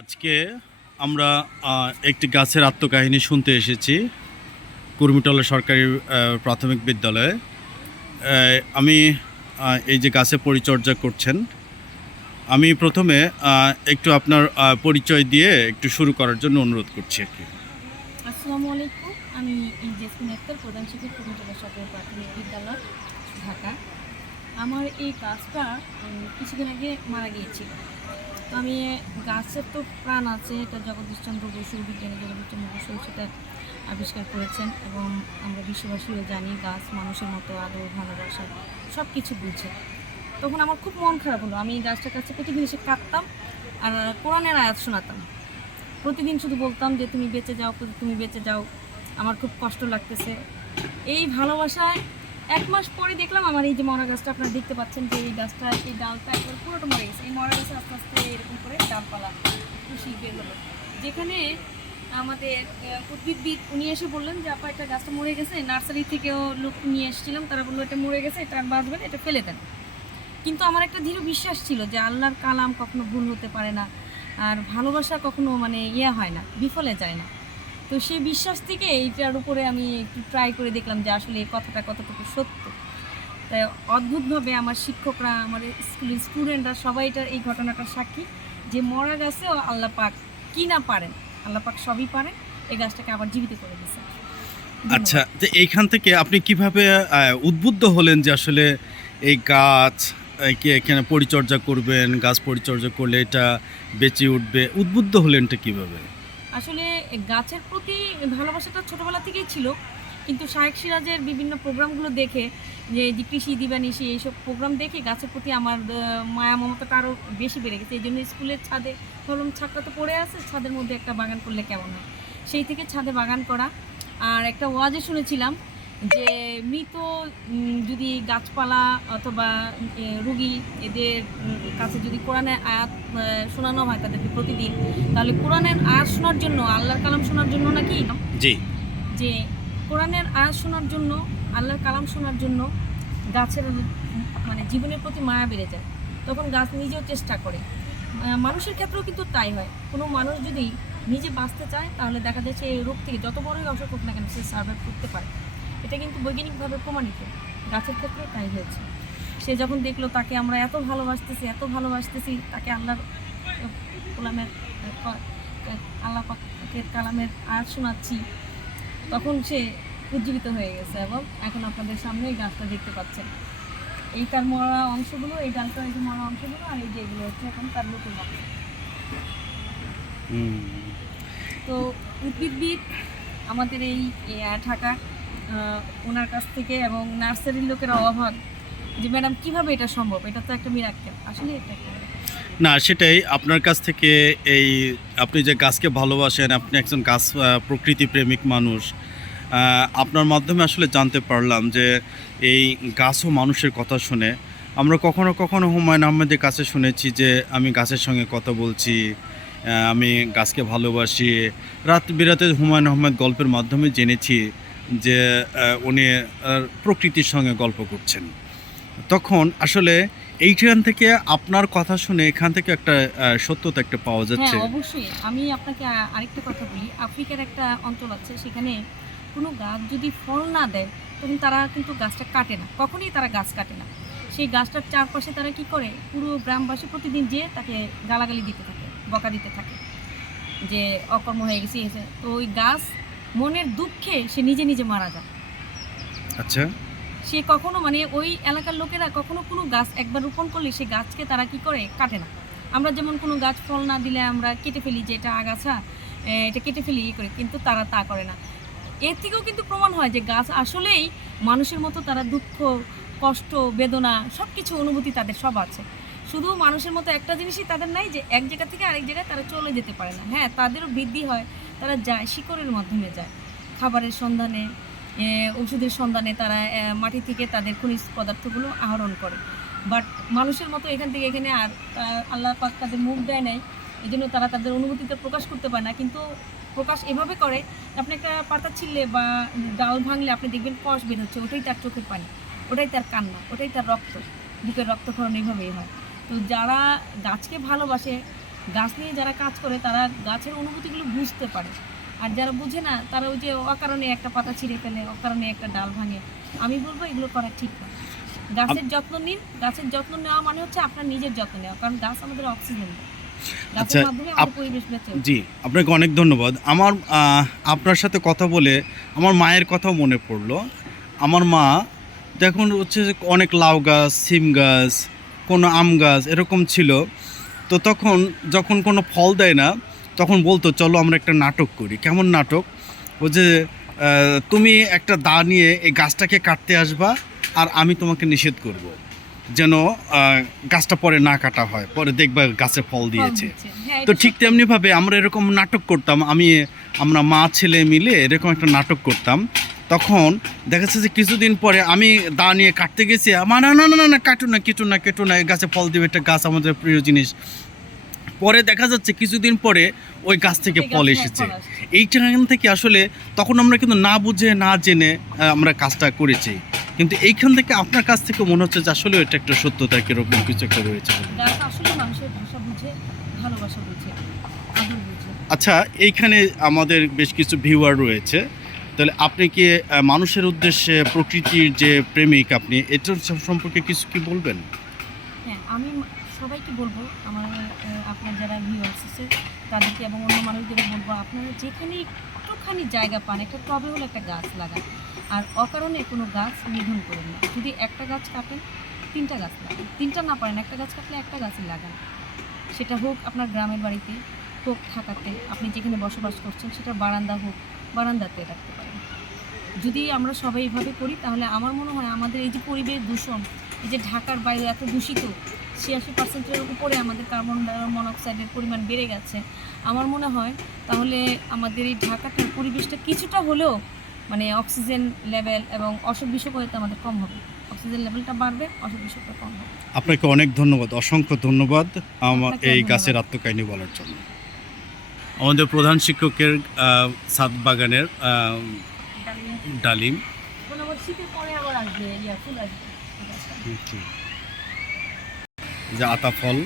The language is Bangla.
আজকে আমরা একটি গাছের আত্মকাহিনী শুনতে এসেছি কুর্মিটলা সরকারি প্রাথমিক বিদ্যালয়ে। আমি এই যে গাছে পরিচর্যা করছেন, আমি প্রথমে একটু আপনার পরিচয় দিয়ে একটু শুরু করার জন্য অনুরোধ করছি আর কি। আসসালামু আলাইকুম। আমি জেসমিন আক্তার, প্রধান শিক্ষক, কুর্মিটলা সরকারি প্রাথমিক বিদ্যালয়, ঢাকা। আমার এই গাছটা কিছুদিন আগে মারা গিয়েছিল। তো আমি গাছের তো প্রাণ আছে, এটা জগদীশচন্দ্র বসু, বিজ্ঞানী জগদীশচন্দ্র বসু সেটা আবিষ্কার করেছেন এবং আমরা বিশ্ববাসীও জানি গাছ মানুষের মতো আদর ভালোবাসা সব কিছু বুঝে। তখন আমার খুব মন খারাপ হলো। আমি গাছটার কাছে প্রতিদিন এসে কাঁদতাম আর কোরআনের আয়াত শোনাতাম। প্রতিদিন শুধু বলতাম যে তুমি বেঁচে যাও, তুমি বেঁচে যাও, আমার খুব কষ্ট লাগতেছে। এই ভালোবাসায় 1 মাস পরে দেখলাম আমার এই যে মরা গাছটা আপনারা দেখতে পাচ্ছেন, যে এই গাছটা, এই ডালটা একবার পুরোটা মরে গেছে। এই মরা গাছে আস্তে আস্তে এরকম করে ডালপালা খুশি বের হলো। যেখানে আমাদের উদ্ভিদবিদ উনি এসে বললেন যে আপা, এটা গাছটা মরে গেছে, নার্সারি থেকেও লোক নিয়ে এসেছিলাম, তারা বললো এটা মরে গেছে, এটা আর বাঁচবে না, এটা ফেলে দেন। কিন্তু আমার একটা দৃঢ় বিশ্বাস ছিল যে আল্লাহর কালাম কখনো ভুল হতে পারে না, আর ভালোবাসা কখনো হয় না, বিফলে যায় না। তো সেই বিশ্বাস থেকে এইটার উপরে আমি একটু ট্রাই করে দেখলাম যে আসলে এই কথাটা কতটুকু সত্য। তাই অদ্ভুতভাবে আমার শিক্ষকরা, আমার স্কুলের স্টুডেন্টরা সবাই এই ঘটনাটার সাক্ষী যে মরা গাছেও আল্লাহ পাক কি না পারেন, আল্লাহ পাক সবই পারেন। এই গাছটাকে আবার জীবিত করে দিয়েছে। আচ্ছা, তো এইখান থেকে আপনি কিভাবে উদ্বুদ্ধ হলেন যে আসলে এই গাছ কি এখানে পরিচর্যা করবেন, গাছ পরিচর্যা করলে এটা বেঁচে উঠবে, উদ্বুদ্ধ হলেনটা কিভাবে? আসলে গাছের প্রতি ভালোবাসাটা ছোটোবেলা থেকেই ছিল, কিন্তু শায়েখ সিরাজের বিভিন্ন প্রোগ্রামগুলো দেখে, যে কৃষি দিবানিশি এইসব প্রোগ্রাম দেখে গাছের প্রতি আমার মায়া মমতাটা আরও বেশি বেড়ে গেছে। এই জন্য স্কুলের ছাদে ভাবলাম ছাদটা তো পড়ে আছে, ছাদের মধ্যে একটা বাগান করলে কেমন হয়। সেই থেকে ছাদে বাগান করা। আর একটা ওয়াজে শুনেছিলাম যে মৃত যদি গাছপালা অথবা রুগী এদের কাছে যদি কোরআনের আয়াত শোনানো হয় তাদেরকে প্রতিদিন, তাহলে কোরআনের আয়াত শোনার জন্য, আল্লাহর কালাম শোনার জন্য নাকি জি, যে কোরআনের আয়াত শোনার জন্য, আল্লাহর কালাম শোনার জন্য গাছের জীবনের প্রতি মায়া বেড়ে যায়। তখন গাছ নিজেও চেষ্টা করে। মানুষের ক্ষেত্রেও কিন্তু তাই হয়। কোনো মানুষ যদি নিজে বাঁচতে চায় তাহলে দেখা যাচ্ছে এই রোগ থেকে যত বড়ই অসুখ হোক না কেন সে সার্ভাইভ করতে পারে। এটা কিন্তু বৈজ্ঞানিকভাবে প্রমাণিত। গাছের ক্ষেত্রেও তাই হয়েছে। সে যখন দেখলো তাকে আমরা এত ভালোবাসতেছি, তাকে আল্লাহর কালামের আল্লাহ পাকের কালামের আয়াত শোনাচ্ছি, তখন সে উজ্জীবিত হয়ে গেছে এবং এখন আপনাদের সামনে এই গাছটা দেখতে পাচ্ছেন। এই তার মরা অংশগুলো, এই ডালটা, এই যে মরা অংশগুলো, আর এই যে এগুলো হচ্ছে এখন তার নতুন অংশ। তো উদ্ভিদবিদ আমাদের এই ঢাকা, ওনার কাছ থেকে এবং নার্সারির লোকেরা অবাক যে ম্যাডাম কীভাবে এটা সম্ভব, এটা তো একটা মিরাক্কেল। আসলে এটা একটা না সেটাই আপনার কাছ থেকে এই আপনি যে গাছকে ভালোবাসেন, আপনি একজন গাছ প্রকৃতি প্রেমিক মানুষ, আপনার মাধ্যমে আসলে জানতে পারলাম যে এই গাছও মানুষের কথা শুনে। আমরা কখনো কখনো হুমায়ুন আহমেদের কাছে শুনেছি যে আমি গাছের সঙ্গে কথা বলছি, আমি গাছকে ভালোবাসি। রাত বিরাতে হুমায়ুন আহমেদ গল্পের মাধ্যমে জেনেছি যে উনি প্রকৃতির সঙ্গে গল্প করছেন। তখন আসলে এইখান থেকে আপনার কথা শুনে এখান থেকে একটা সত্যতা একটা পাওয়া যাচ্ছে। হ্যাঁ, অবশ্যই। আমি আপনাকে আরেকটা কথা বলি। আফ্রিকার একটা অঞ্চল আছে, সেখানে কোনো গাছ যদি ফল না দেয় তখন তারা কিন্তু গাছটা কাটে না, কখনোই তারা গাছ কাটে না। সেই গাছটার চারপাশে তারা কি করে, পুরো গ্রামবাসী প্রতিদিন যেয়ে তাকে গালাগালি দিতে থাকে, বকা দিতে থাকে যে অকর্ম হয়ে গেছে। তো ওই গাছ মনের দুঃখে সে নিজে নিজে মারা যায়। আচ্ছা, সে কখনো ওই এলাকার লোকেরা কখনো কোনো গাছ একবার রোপণ করলে সে গাছকে তারা কি করে, কাটে না। আমরা যেমন কোনো গাছ ফল না দিলে আমরা কেটে ফেলি, যে এটা আগাছা, এটা কেটে ফেলি করে, কিন্তু তারা তা করে না। এর থেকেও কিন্তু প্রমাণ হয় যে গাছ আসলেই মানুষের মতো, তারা দুঃখ, কষ্ট, বেদনা সব কিছু অনুভূতি তাদের সব আছে। শুধু মানুষের মতো একটা জিনিসই তাদের নাই, যে এক জায়গা থেকে আরেক জায়গায় তারা চলে যেতে পারে না। হ্যাঁ, তাদেরও বৃদ্ধি হয়, তারা যায়, শিকড়ের মাধ্যমে যায়, খাবারের সন্ধানে, ওষুধের সন্ধানে তারা মাটি থেকে তাদের খনিজ পদার্থগুলো আহরণ করে। বাট মানুষের মতো এখান থেকে এখানে আর আল্লাহ পাক তাদের মুখ দেয় নাই, এই জন্য তারা তাদের অনুভূতিটা প্রকাশ করতে পারে না। কিন্তু প্রকাশ এভাবে করে, আপনি একটা পাতা ছিললে বা ডাল ভাঙলে আপনি দেখবেন কষ বের হচ্ছে, ওটাই তার চোখের পানি, ওটাই তার কান্না, ওটাই তার রক্ত, বুকের রক্তক্ষরণ এইভাবেই হয়। তো যারা গাছকে ভালোবাসে গাছ নিয়ে যারা কাজ করে তারা গাছের অনুভূতিগুলো বুঝতে পারে, আর যারা বুঝে না তারা ওই যে অকারণে একটা পাতা ছিঁড়ে ফেলে, অকারণে একটা ডাল ভাঙে। আমি বলবো এগুলো করা ঠিক না। গাছের যত্ন নিন। গাছের যত্ন নেওয়া মানে হচ্ছে আপনার নিজের যত্ন নেওয়া, কারণ গাছ আমাদের অক্সিজেন দেয়। আচ্ছা, গাছের মাধ্যমে আমাদের পরিবেশ বেঁচে ওঠে। জি, আপনাকে অনেক ধন্যবাদ। আমার আপনার সাথে কথা বলে আমার মায়ের কথাও মনে পড়লো। আমার মা যখন হচ্ছে যে অনেক লাউ গাছ, সিম গাছ, কোনো আম গাছ এরকম ছিল, তো তখন যখন কোনো ফল দেয় না তখন বলতো চলো আমরা একটা নাটক করি। কেমন নাটক? ও যে তুমি একটা দা নিয়ে এই গাছটাকে কাটতে আসবা আর আমি তোমাকে নিষেধ করব, যেন গাছটা পরে না কাটা হয়, পরে দেখবা গাছে ফল দিয়েছে। হ্যাঁ, তো এটা ঠিক সত্যি। তেমনিভাবে আমরা এরকম নাটক করতাম। আমরা মা ছেলে মিলে এরকম একটা নাটক করতাম। তখন দেখা যাচ্ছে যে কিছুদিন পরে আমি দা নিয়ে কাটতে গেছি, আমার না না না না না, কেটো না, এই গাছে ফল দিবে, একটা গাছ আমাদের প্রিয় জিনিস। পরে দেখা যাচ্ছে কিছুদিন পরে ওই গাছ থেকে এই গাছ ফল থেকে এসেছে। ফল আসছে। এইখান থেকে আসলে তখন আমরা কিন্তু না বুঝে না জেনে আমরা কাজটা করেছি, কিন্তু এইখান থেকে আপনার কাছ থেকে মনে হচ্ছে যে আসলে এটা একটা সত্যতা কিরকম কিছু একটা রয়েছে। গাছ আসলে মানুষের ভাষা বুঝে, ভালোবাসা বুঝে, আদর বুঝে। আচ্ছা, এইখানে আমাদের বেশ কিছু ভিউয়ার রয়েছে, তাহলে আপনি কি মানুষের উদ্দেশ্যে প্রকৃতির যে প্রেমিক আপনি, এটার সম্পর্কে কিছু কি বলবেন? হ্যাঁ, আমি সবাইকে বলবো, আমার আপনার যারা ভিউয়ার্স আছে তাদেরকে এবং অন্য মানুষদের বলবো, আপনারা যেখানে একটুখানি জায়গা পান একটা টবে হলে একটা গাছ লাগান, আর অকারণে কোনো গাছ নিধন করেন না। যদি একটা গাছ কাটেন 3টা গাছ লাগান, 3টা না পারেন একটা গাছ কাটলে একটা গাছই লাগান। সেটা হোক আপনার গ্রামের বাড়িতে, হোক থাকাতে, আপনি যেখানে বসবাস করছেন সেটা বারান্দা হোক, বারান্দাতে রাখতে পারেন। যদি আমরা সবাই এইভাবে করি তাহলে আমার মনে হয় আমাদের এই যে পরিবেশ দূষণ, এই যে ঢাকার বাইরে এত দূষিত, 86%-এর উপরে আমাদের কার্বন মনোক্সাইডের পরিমাণ বেড়ে গেছে। আমার মনে হয় তাহলে আমাদের এই ঢাকাটার পরিবেশটা কিছুটা হলেও মানে অক্সিজেন লেভেল এবং অসুখ বিসুখ হয়তো আমাদের কম হবে। অক্সিজেন লেভেলটা বাড়বে, অসুখ বিসুখটা কম হবে। আপনাকে অনেক ধন্যবাদ, অসংখ্য ধন্যবাদ আমার আপনাকেও এই ধন্যবাদ। গাছের আত্মকাহিনী বলার জন্য। আমাদের প্রধান শিক্ষকের ছাদ বাগানের ডালিম, শীতের পরে আবার আসবে, ফুল আসবে। যে আতা ফল